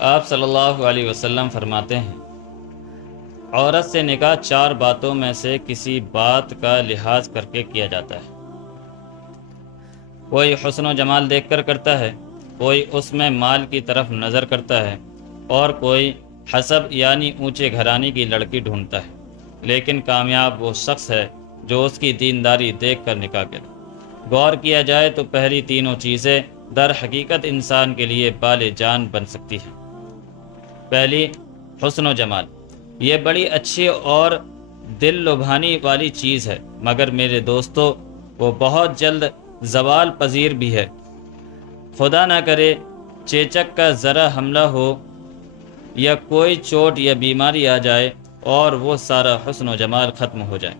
آپ صلی اللہ علیہ وسلم فرماتے ہیں، عورت سے نکاح 4 باتوں میں سے کسی بات کا لحاظ کر کے کیا جاتا ہے۔ کوئی حسن و جمال دیکھ کر کرتا ہے، کوئی اس میں مال کی طرف نظر کرتا ہے، اور کوئی حسب یعنی اونچے گھرانے کی لڑکی ڈھونڈتا ہے۔ لیکن کامیاب وہ شخص ہے جو اس کی دینداری دیکھ کر نکاح کرے۔ غور کیا جائے تو پہلی تینوں چیزیں در حقیقت انسان کے لیے بال جان بن سکتی ہیں۔ پہلی، حسن و جمال۔ یہ بڑی اچھی اور دل لبھانے والی چیز ہے، مگر میرے دوستو وہ بہت جلد زوال پذیر بھی ہے۔ خدا نہ کرے چیچک کا ذرا حملہ ہو یا کوئی چوٹ یا بیماری آ جائے اور وہ سارا حسن و جمال ختم ہو جائے۔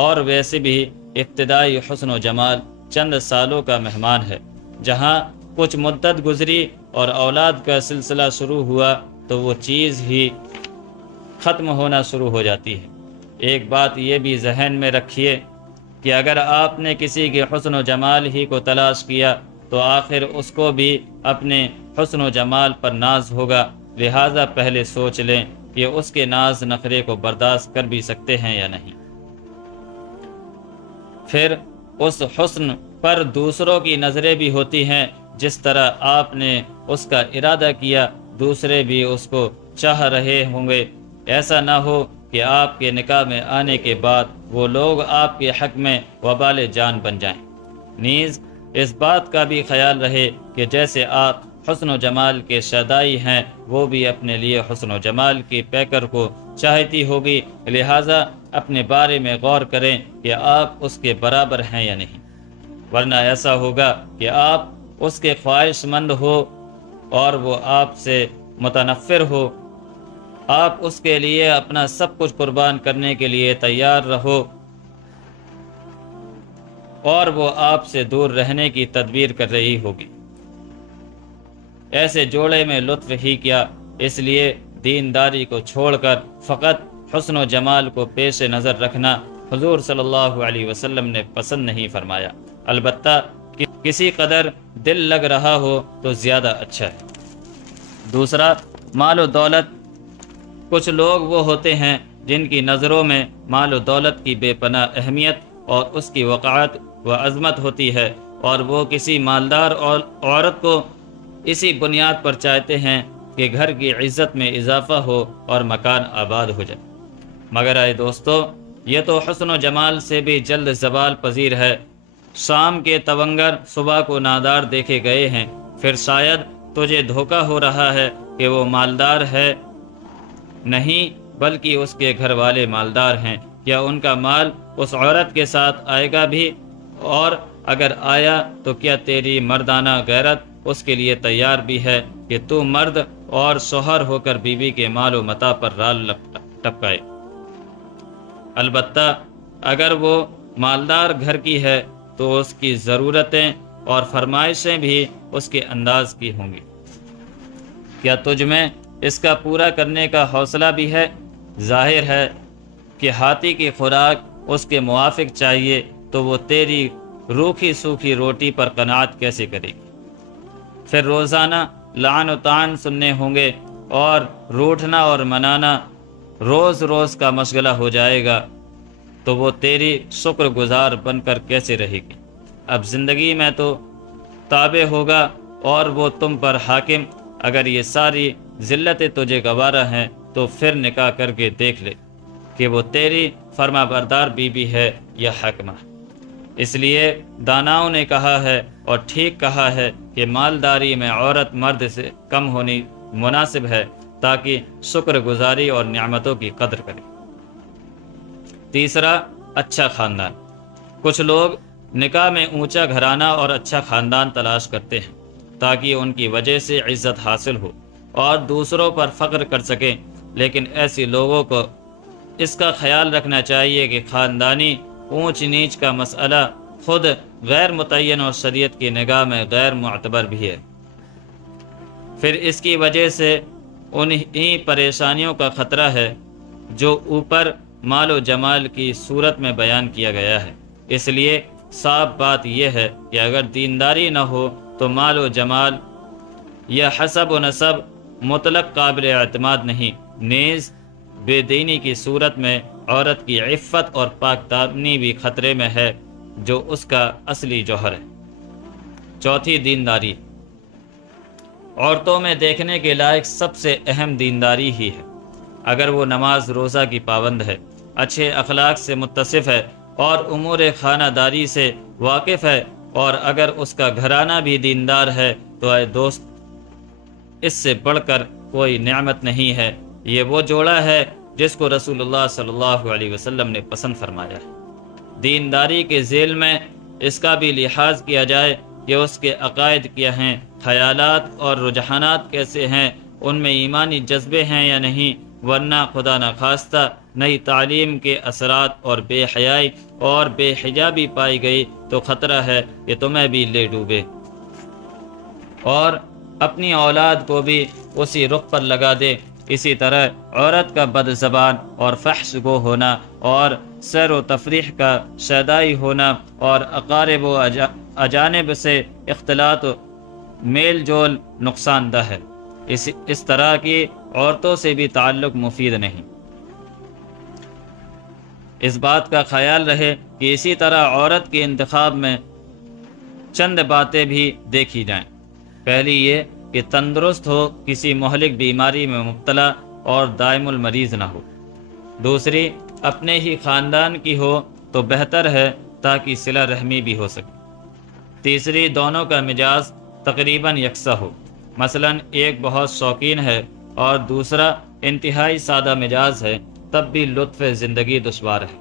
اور ویسے بھی ابتدائی حسن و جمال چند سالوں کا مہمان ہے۔ جہاں کچھ مدت گزری اور اولاد کا سلسلہ شروع ہوا تو وہ چیز ہی ختم ہونا شروع ہو جاتی ہے۔ ایک بات یہ بھی ذہن میں رکھیے کہ اگر آپ نے کسی کے حسن و جمال ہی کو تلاش کیا تو آخر اس کو بھی اپنے حسن و جمال پر ناز ہوگا، لہٰذا پہلے سوچ لیں کہ اس کے ناز نخرے کو برداشت کر بھی سکتے ہیں یا نہیں۔ پھر اس حسن پر دوسروں کی نظریں بھی ہوتی ہیں۔ جس طرح آپ نے اس کا ارادہ کیا دوسرے بھی اس کو چاہ رہے ہوں گے۔ ایسا نہ ہو کہ آپ کے نکاح میں آنے کے بعد وہ لوگ آپ کے حق میں وبال جان بن جائیں۔ نیز اس بات کا بھی خیال رہے کہ جیسے آپ حسن و جمال کے شیدائی ہیں، وہ بھی اپنے لیے حسن و جمال کی پیکر کو چاہتی ہوگی، لہٰذا اپنے بارے میں غور کریں کہ آپ اس کے برابر ہیں یا نہیں، ورنہ ایسا ہوگا کہ آپ اس کے خواہش مند ہو اور وہ آپ سے متنفر ہو۔ آپ اس کے لیے اپنا سب کچھ قربان کرنے کے لیے تیار رہو اور وہ آپ سے دور رہنے کی تدبیر کر رہی ہوگی۔ ایسے جوڑے میں لطف ہی کیا، اس لیے دینداری کو چھوڑ کر فقط حسن و جمال کو پیش نظر رکھنا حضور صلی اللہ علیہ وسلم نے پسند نہیں فرمایا۔ البتہ کسی قدر دل لگ رہا ہو تو زیادہ اچھا ہے۔ دوسرا، مال و دولت۔ کچھ لوگ وہ ہوتے ہیں جن کی نظروں میں مال و دولت کی بے پناہ اہمیت اور اس کی وقعت و عظمت ہوتی ہے، اور وہ کسی مالدار عورت کو اسی بنیاد پر چاہتے ہیں کہ گھر کی عزت میں اضافہ ہو اور مکان آباد ہو جائے۔ مگر اے دوستو، یہ تو حسن و جمال سے بھی جلد زوال پذیر ہے۔ شام کے تونگر صبح کو نادار دیکھے گئے ہیں، پھر شاید تجھے دھوکہ ہو رہا ہے کہ وہ مالدار ہے، نہیں بلکہ اس کے گھر والے مالدار ہیں۔ کیا ان کا مال اس عورت کے ساتھ آئے گا بھی؟ اور اگر آیا تو کیا تیری مردانہ غیرت اس کے لیے تیار بھی ہے کہ تو مرد اور شوہر ہو کر بیوی کے مال و متاع پر رال ٹپکائے؟ البتہ اگر وہ مالدار گھر کی ہے تو اس کی ضرورتیں اور فرمائشیں بھی اس کے انداز کی ہوں گی۔ کیا تجھ میں اس کا پورا کرنے کا حوصلہ بھی ہے؟ ظاہر ہے کہ ہاتھی کی خوراک اس کے موافق چاہیے تو وہ تیری روکھی سوکھی روٹی پر قناعت کیسے کرے گی؟ پھر روزانہ لعن و طعن سننے ہوں گے اور روٹھنا اور منانا روز روز کا مشغلہ ہو جائے گا، تو وہ تیری شکر گزار بن کر کیسے رہے گی؟ اب زندگی میں تو تابع ہوگا اور وہ تم پر حاکم۔ اگر یہ ساری ذلتیں تجھے گوارا ہیں تو پھر نکاح کر کے دیکھ لے کہ وہ تیری فرما بردار بیوی ہے یا حاکمہ۔ اس لیے داناؤں نے کہا ہے اور ٹھیک کہا ہے کہ مالداری میں عورت مرد سے کم ہونی مناسب ہے تاکہ شکر گزاری اور نعمتوں کی قدر کرے۔ تیسرا، اچھا خاندان۔ کچھ لوگ نکاح میں اونچا گھرانہ اور اچھا خاندان تلاش کرتے ہیں تاکہ ان کی وجہ سے عزت حاصل ہو اور دوسروں پر فخر کر سکیں، لیکن ایسے لوگوں کو اس کا خیال رکھنا چاہیے کہ خاندانی اونچ نیچ کا مسئلہ خود غیر متعین اور شریعت کی نگاہ میں غیر معتبر بھی ہے۔ پھر اس کی وجہ سے انہی پریشانیوں کا خطرہ ہے جو اوپر مال و جمال کی صورت میں بیان کیا گیا ہے۔ اس لیے صاف بات یہ ہے کہ اگر دینداری نہ ہو تو مال و جمال یا حسب و نسب مطلق قابل اعتماد نہیں، نیز بے دینی کی صورت میں عورت کی عفت اور پاک دامنی بھی خطرے میں ہے، جو اس کا اصلی جوہر ہے۔ چوتھی، دینداری۔ عورتوں میں دیکھنے کے لائق سب سے اہم دینداری ہی ہے۔ اگر وہ نماز روزہ کی پابند ہے، اچھے اخلاق سے متصف ہے اور امور خانہ داری سے واقف ہے، اور اگر اس کا گھرانہ بھی دیندار ہے، تو اے دوست، اس سے بڑھ کر کوئی نعمت نہیں ہے۔ یہ وہ جوڑا ہے جس کو رسول اللہ صلی اللہ علیہ وسلم نے پسند فرمایا ہے۔ دینداری کے ذیل میں اس کا بھی لحاظ کیا جائے کہ اس کے عقائد کیا ہیں، خیالات اور رجحانات کیسے ہیں، ان میں ایمانی جذبے ہیں یا نہیں، ورنہ خدا نخواستہ نئی تعلیم کے اثرات اور بے حیائی اور بے حجابی پائی گئی تو خطرہ ہے کہ تمہیں بھی لے ڈوبے اور اپنی اولاد کو بھی اسی رخ پر لگا دے۔ اسی طرح عورت کا بد زبان اور فحش گو ہونا اور سیر و تفریح کا شیدائی ہونا اور اقارب و اجانب سے اختلاط و میل جول نقصان دہ ہے۔ اس طرح کی عورتوں سے بھی تعلق مفید نہیں۔ اس بات کا خیال رہے کہ اسی طرح عورت کے انتخاب میں چند باتیں بھی دیکھی جائیں۔ پہلی یہ کہ تندرست ہو، کسی مہلک بیماری میں مبتلا اور دائم المریض نہ ہو۔ دوسری، اپنے ہی خاندان کی ہو تو بہتر ہے تاکہ صلہ رحمی بھی ہو سکے۔ تیسری، دونوں کا مزاج تقریباً یکساں ہو، مثلاً ایک بہت شوقین ہے اور دوسرا انتہائی سادہ مزاج ہے، تب بھی لطف زندگی دشوار ہے۔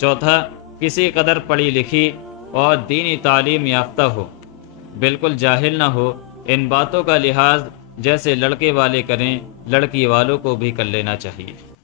چوتھا، کسی قدر پڑھی لکھی اور دینی تعلیم یافتہ ہو، بالکل جاہل نہ ہو۔ ان باتوں کا لحاظ جیسے لڑکے والے کریں، لڑکی والوں کو بھی کر لینا چاہیے۔